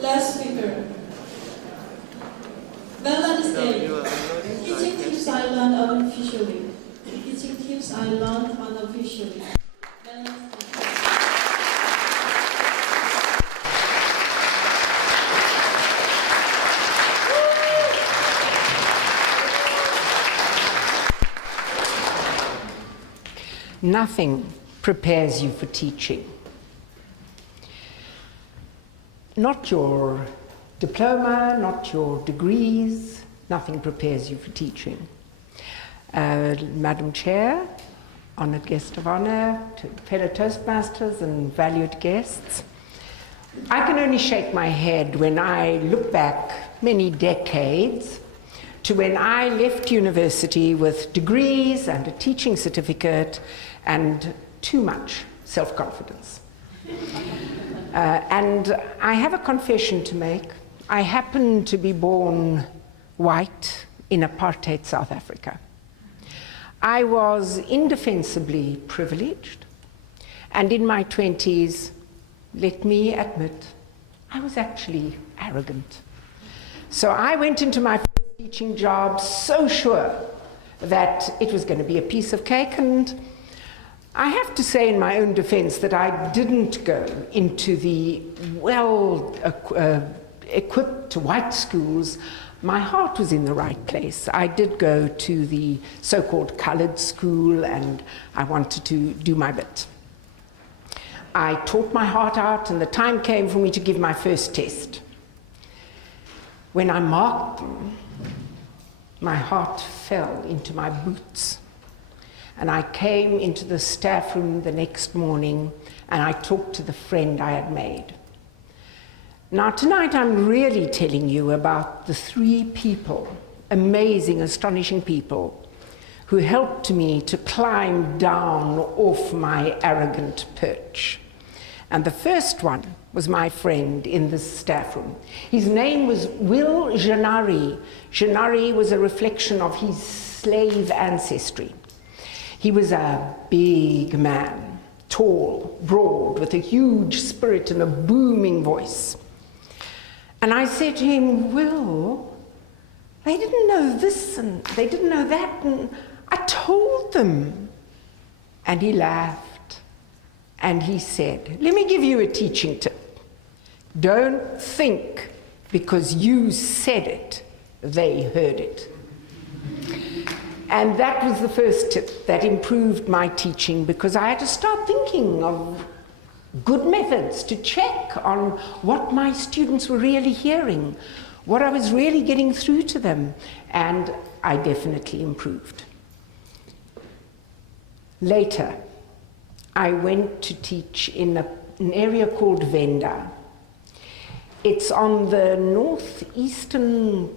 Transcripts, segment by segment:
Last speaker. Melenie Steyn. Teaching tips I learned unofficially. Teaching tips I learned unofficially. Melenie Steyn. Nothing prepares you for teaching. Not your diploma, not your degrees, nothing prepares you for teaching. Madam Chair, honoured guest of honour, fellow Toastmasters and valued guests, I can only shake my head when I look back many decades to when I left university with degrees and a teaching certificate and too much self-confidence. And I have a confession to make. I happen to be born white in apartheid South Africa. I was indefensibly privileged, and in my 20s, let me admit, I was actually arrogant. So I went into my first teaching job so sure that it was going to be a piece of cake, and I have to say in my own defense that I didn't go into the well-equipped white schools. My heart was in the right place. I did go to the so-called colored school, and I wanted to do my bit. I taught my heart out, and the time came for me to give my first test. When I marked them, my heart fell into my boots. And I came into the staff room the next morning, and I talked to the friend I had made. Now tonight I'm really telling you about the 3 people, amazing, astonishing people, who helped me to climb down off my arrogant perch. And the first one was my friend in the staff room. His name was Will Janari. Janari was a reflection of his slave ancestry. He was a big man, tall, broad, with a huge spirit and a booming voice. And I said to him, Will, they didn't know this and they didn't know that, and I told them. And he laughed and he said, let me give you a teaching tip. Don't think because you said it, they heard it. And that was the first tip that improved my teaching, because I had to start thinking of good methods to check on what my students were really hearing, what I was really getting through to them, and I definitely improved. Later, I went to teach in an area called Venda. It's on the northeastern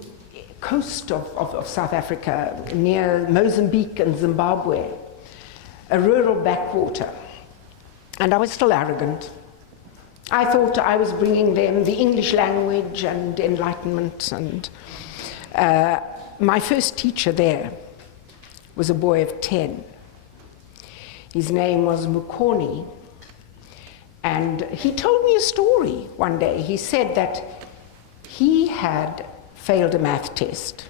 coast of South Africa, near Mozambique and Zimbabwe, a rural backwater. And I was still arrogant. I thought I was bringing them the English language and enlightenment, and my first teacher there was a boy of 10. His name was Mukoni, and he told me a story one day. He said that he had failed a math test,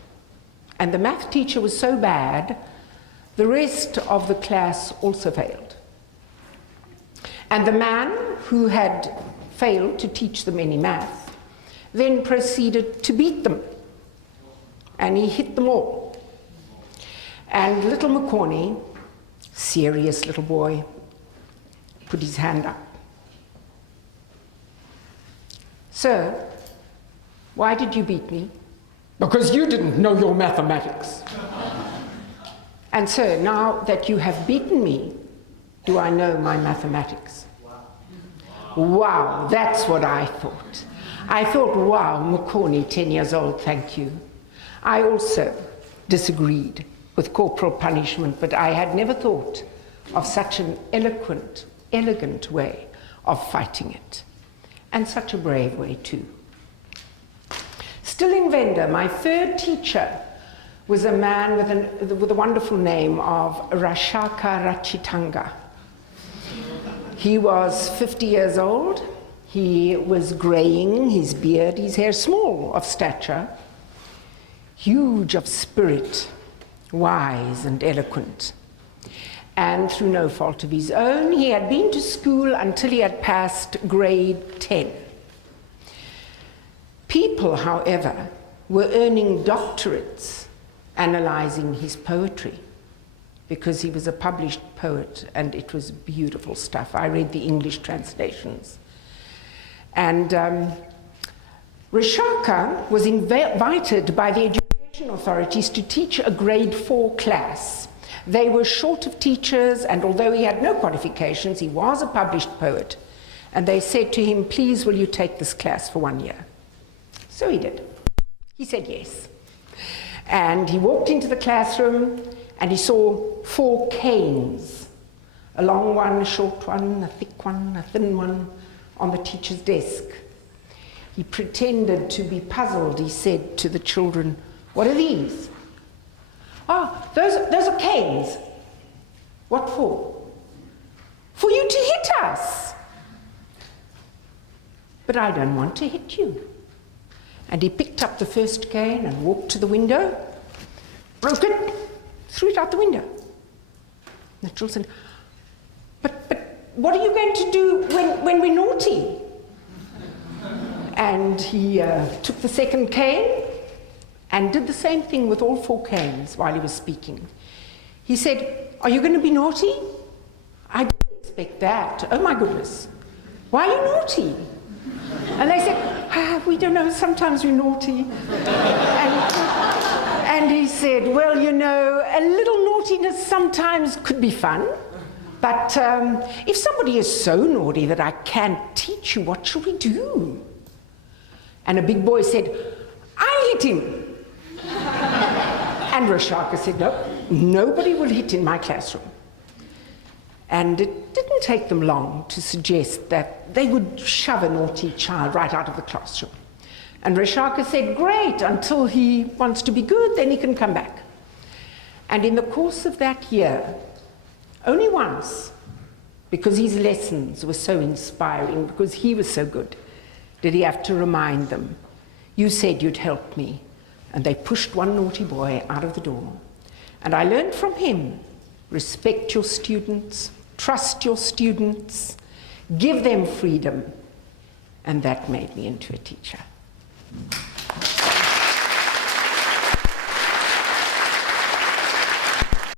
and the math teacher was so bad, the rest of the class also failed. And the man who had failed to teach them any math then proceeded to beat them, and he hit them all. And little Mukoni, serious little boy, put his hand up. Sir, why did you beat me? Because you didn't know your mathematics. And sir, now that you have beaten me, do I know my mathematics? Wow, that's what I thought. I thought, wow, Mukoni, 10 years old, thank you. I also disagreed with corporal punishment, but I had never thought of such an eloquent, elegant way of fighting it. And such a brave way too. Still in Venda, my third teacher was a man with a wonderful name of Rashaka Rachitanga. He was 50 years old. He was greying, his beard, his hair, small of stature, huge of spirit, wise and eloquent. And through no fault of his own, he had been to school until he had passed grade 10. People, however, were earning doctorates analyzing his poetry, because he was a published poet, and it was beautiful stuff. I read the English translations. And Rishaka was invited by the education authorities to teach a grade 4 class. They were short of teachers, and although he had no qualifications, he was a published poet. And they said to him, please, will you take this class for 1 year? So he did. He said yes. And he walked into the classroom, and he saw 4 canes, a long one, a short one, a thick one, a thin one, on the teacher's desk. He pretended to be puzzled. He said to the children, what are these? Oh, those are canes. What for? For you to hit us. But I don't want to hit you. And he picked up the first cane and walked to the window, broke it, threw it out the window. And the children said, but what are you going to do when we're naughty? And he took the second cane and did the same thing with all 4 canes while he was speaking. He said, are you going to be naughty? I didn't expect that. Oh my goodness. Why are you naughty? And they said, we don't know, sometimes we're naughty. And he said, well, you know, a little naughtiness sometimes could be fun, but if somebody is so naughty that I can't teach you, what shall we do? And a big boy said, I'll hit him. And Rishaka said, no, nobody will hit in my classroom. And it didn't take them long to suggest that they would shove a naughty child right out of the classroom. And Rishaka said, great, until he wants to be good, then he can come back. And in the course of that year, only once, because his lessons were so inspiring, because he was so good, did he have to remind them, you said you'd help me. And they pushed one naughty boy out of the door. And I learned from him, respect your students, trust your students, give them freedom. And that made me into a teacher.